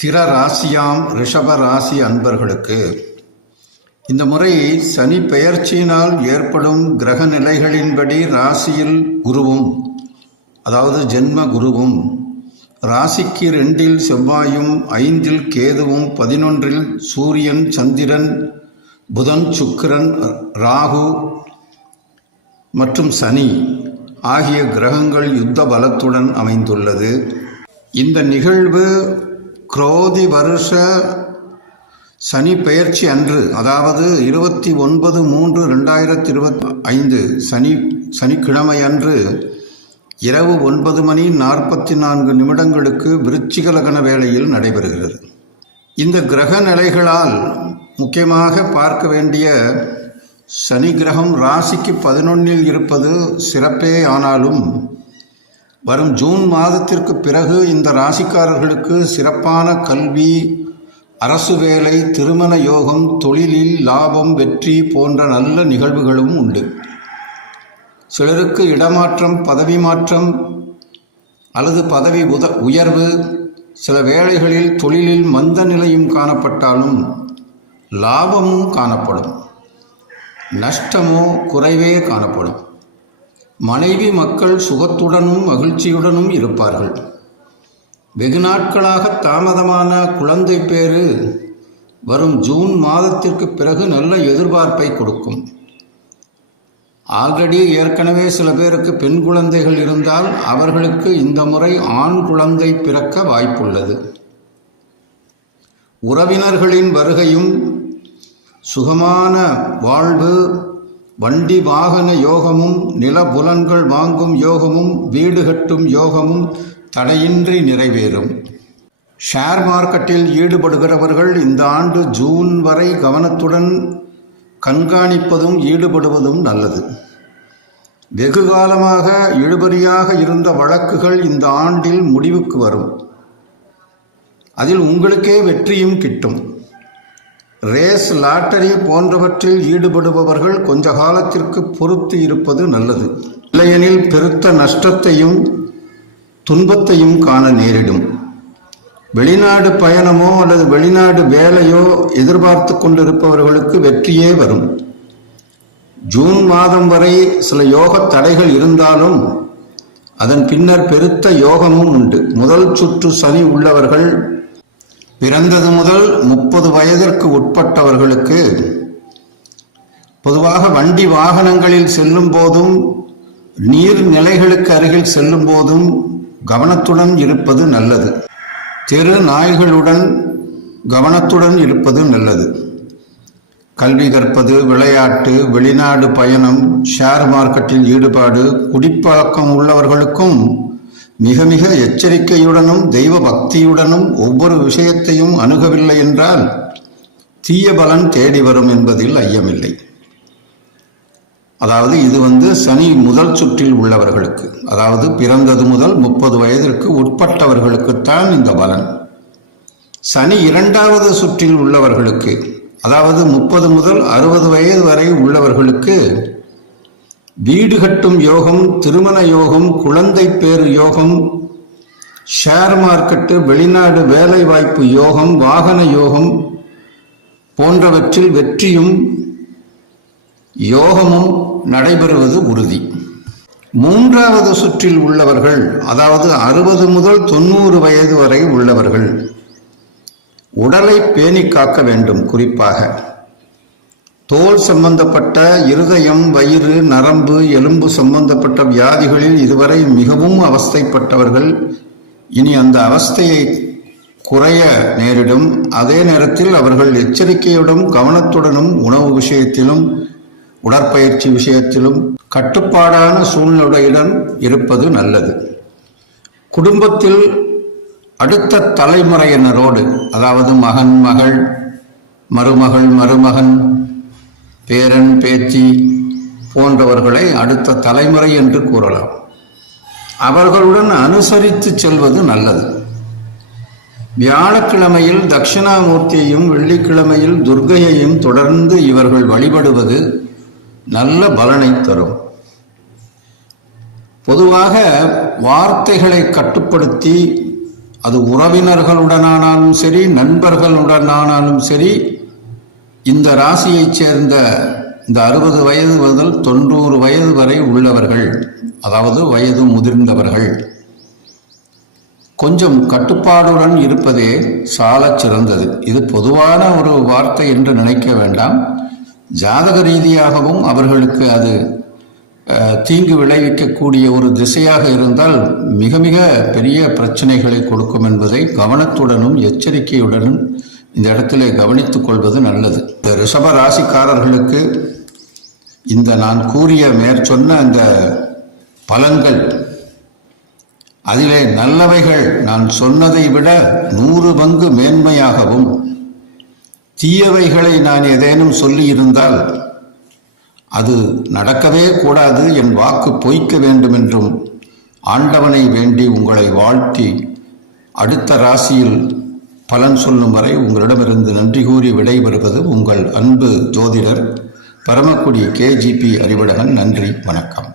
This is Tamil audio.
ஸ்திர ராசியாம் ரிஷப ராசி அன்பர்களுக்கு இந்த முறை சனி பெயர்ச்சியினால் ஏற்படும் கிரக நிலைகளின்படி ராசியில் குருவும், அதாவது ஜென்ம குருவும், ராசிக்கு 2இல் செவ்வாயும், 5இல் கேதுவும், 11இல் சூரியன், சந்திரன், புதன், சுக்கிரன், ராகு மற்றும் சனி ஆகிய கிரகங்கள் யுத்த பலத்துடன் அமைந்துள்ளது. இந்த நிகழ்வு குரோதி வருஷ சனி பெயர்ச்சி அன்று, அதாவது 29/3/2025 சனிக்கிழமை அன்று இரவு 9:44 விருச்சிக லக்ன வேளையில் நடைபெறுகிறது. இந்த கிரக நிலைகளால் முக்கியமாக பார்க்க வேண்டிய சனி கிரகம் ராசிக்கு 11இல் இருப்பது சிறப்பே. ஆனாலும் வரும் ஜூன் மாதத்திற்கு பிறகு இந்த ராசிக்காரர்களுக்கு சிறப்பான கல்வி, அரசு வேலை, திருமண யோகம், தொழிலில் லாபம், வெற்றி போன்ற நல்ல நிகழ்வுகளும் உண்டு. சிலருக்கு இடமாற்றம், பதவி மாற்றம் அல்லது பதவி உயர்வு, சில வேளைகளில் தொழிலில் மந்த நிலையும் காணப்பட்டாலும் லாபமும் காணப்படும், நஷ்டமோ குறைவே காணப்படும். மனைவி மக்கள் சுகத்துடனும் மகிழ்ச்சியுடனும் இருப்பார்கள். வெகு நாட்களாக தாமதமான குழந்தை பேறு வரும் ஜூன் மாதத்திற்கு பிறகு நல்ல எதிர்பார்ப்பை கொடுக்கும். ஆல்ரெடி ஏற்கனவே சில பேருக்கு பெண் குழந்தைகள் இருந்தால் அவர்களுக்கு இந்த முறை ஆண் குழந்தை பிறக்க வாய்ப்புள்ளது. உறவினர்களின் வருகையும், சுகமான வாழ்வு, வண்டி வாகன யோகமும், நிலபுலன்கள் வாங்கும் யோகமும், வீடு கட்டும் யோகமும் தடையின்றி நிறைவேறும். ஷேர் மார்க்கெட்டில் ஈடுபடுகிறவர்கள் இந்த ஆண்டு ஜூன் வரை கவனத்துடன் கண்காணிப்பதும் ஈடுபடுவதும் நல்லது. வெகு காலமாக இழுபறியாக இருந்த வழக்குகள் இந்த ஆண்டில் முடிவுக்கு வரும். அதில் உங்களுக்கே வெற்றியும் கிட்டும். ரேஸ், லாட்டரி போன்றவற்றில் ஈடுபடுபவர்கள் கொஞ்ச காலத்திற்கு பொறுத்து இருப்பது நல்லது. இல்லையெனில் பெருத்த நஷ்டத்தையும் துன்பத்தையும் காண நேரிடும். வெளிநாடு பயணமோ அல்லது வெளிநாடு வேலையோ எதிர்பார்த்து கொண்டிருப்பவர்களுக்கு வெற்றியே வரும். ஜூன் மாதம் வரை சில யோக தடைகள் இருந்தாலும் அதன் பின்னர் பெருத்த யோகமும் உண்டு. முதல் சுற்று சனி உள்ளவர்கள் பிறந்தது முதல் 30 வயதிற்கு உட்பட்டவர்களுக்கு பொதுவாக வண்டி வாகனங்களில் செல்லும் போதும், நீர்நிலைகளுக்கு அருகில் செல்லும் போதும் கவனத்துடன் இருப்பது நல்லது. தெரு நாய்களுடன் கவனத்துடன் இருப்பது நல்லது. கல்வி கற்பது, விளையாட்டு, வெளிநாடு பயணம், ஷேர் மார்க்கெட்டில் ஈடுபாடு, குடிப்பழக்கம் உள்ளவர்களுக்கும் மிக மிக எச்சரிக்கையுடனும் தெய்வ பக்தியுடனும் ஒவ்வொரு விஷயத்தையும் அணுகவில்லை என்றால் தீய பலன் தேடி வரும் என்பதில் ஐயமில்லை. அதாவது இது சனி முதல் சுற்றில் உள்ளவர்களுக்கு, அதாவது பிறந்தது முதல் 30 வயதிற்கு உட்பட்டவர்களுக்குத்தான் இந்த பலன். சனி 2வது சுற்றில் உள்ளவர்களுக்கு, அதாவது 30 முதல் 60 வயது வரை உள்ளவர்களுக்கு வீடு கட்டும் யோகம், திருமண யோகம், குழந்தை பேறு யோகம், ஷேர் மார்க்கெட்டு, வெளிநாடு வேலை வாய்ப்பு யோகம், வாகன யோகம் போன்றவற்றில் வெற்றியும் யோகமும் நடைபெறுவது உறுதி. 3வது சுற்றில் உள்ளவர்கள், அதாவது 60 முதல் 90 வயது வரை உள்ளவர்கள் உடலை பேணி காக்க வேண்டும். குறிப்பாக தோல் சம்பந்தப்பட்ட, இருதயம், வயிறு, நரம்பு, எலும்பு சம்பந்தப்பட்ட வியாதிகளில் இதுவரை மிகவும் அவஸ்தைப்பட்டவர்கள் இனி அந்த அவஸ்தையை குறைய நேரிடும். அதே நேரத்தில் அவர்கள் எச்சரிக்கையுடன் கவனத்துடனும் உணவு விஷயத்திலும் உடற்பயிற்சி விஷயத்திலும் கட்டுப்பாடான சூழ்நிலையுடன் இருப்பது நல்லது. குடும்பத்தில் அடுத்த தலைமுறையினரோடு, அதாவது மகன், மகள், மருமகள், மருமகன், பேரன், பேத்தி போன்றவர்களை அடுத்த தலைமுறை என்று கூறலாம். அவர்களுடன் அனுசரித்து செல்வது நல்லது. வியாழக்கிழமையில் தட்சிணாமூர்த்தியையும், வெள்ளிக்கிழமையில் துர்க்கையையும் தொடர்ந்து இவர்கள் வழிபடுவது நல்ல பலனை தரும். பொதுவாக வார்த்தைகளை கட்டுப்படுத்தி அது உறவினர்களுடனானாலும் சரி, நண்பர்களுடனானாலும் சரி, இந்த ராசியைச் சேர்ந்த இந்த 60 வயது முதல் 90 வயது வரை உள்ளவர்கள், அதாவது வயது முதிர்ந்தவர்கள், கொஞ்சம் கட்டுப்பாடுடன் இருப்பதே சாலச் சிறந்தது. இது பொதுவான ஒரு வார்த்தை என்று நினைக்க வேண்டாம். ஜாதக ரீதியாகவும் அவர்களுக்கு அது தீங்கு விளைவிக்கக்கூடிய ஒரு திசையாக இருந்தால் மிக மிக பெரிய பிரச்சனைகளை கொடுக்கும் என்பதை கவனத்துடனும் எச்சரிக்கையுடனும் இந்த இடத்திலே கவனித்துக் கொள்வது நல்லது. இந்த ரிஷப ராசிக்காரர்களுக்கு இந்த நான் கூறிய மேற்சொன்ன அந்த பலன்கள், அதிலே நல்லவைகள் நான் சொன்னதை விட 100 பங்கு மேன்மையாகவும், தீயவைகளை நான் ஏதேனும் சொல்லி இருந்தால் அது நடக்கவே கூடாது, என் வாக்கு பொய்க்க வேண்டும் என்றும் ஆண்டவனை வேண்டி உங்களை வாழ்த்தி அடுத்த ராசியில் பலன் சொல்லும் வரை உங்களிடமிருந்து நன்றி கூறி விடைபெறுவது உங்கள் அன்பு ஜோதிடர் பரமக்குடி KGP அறிவழகன். நன்றி, வணக்கம்.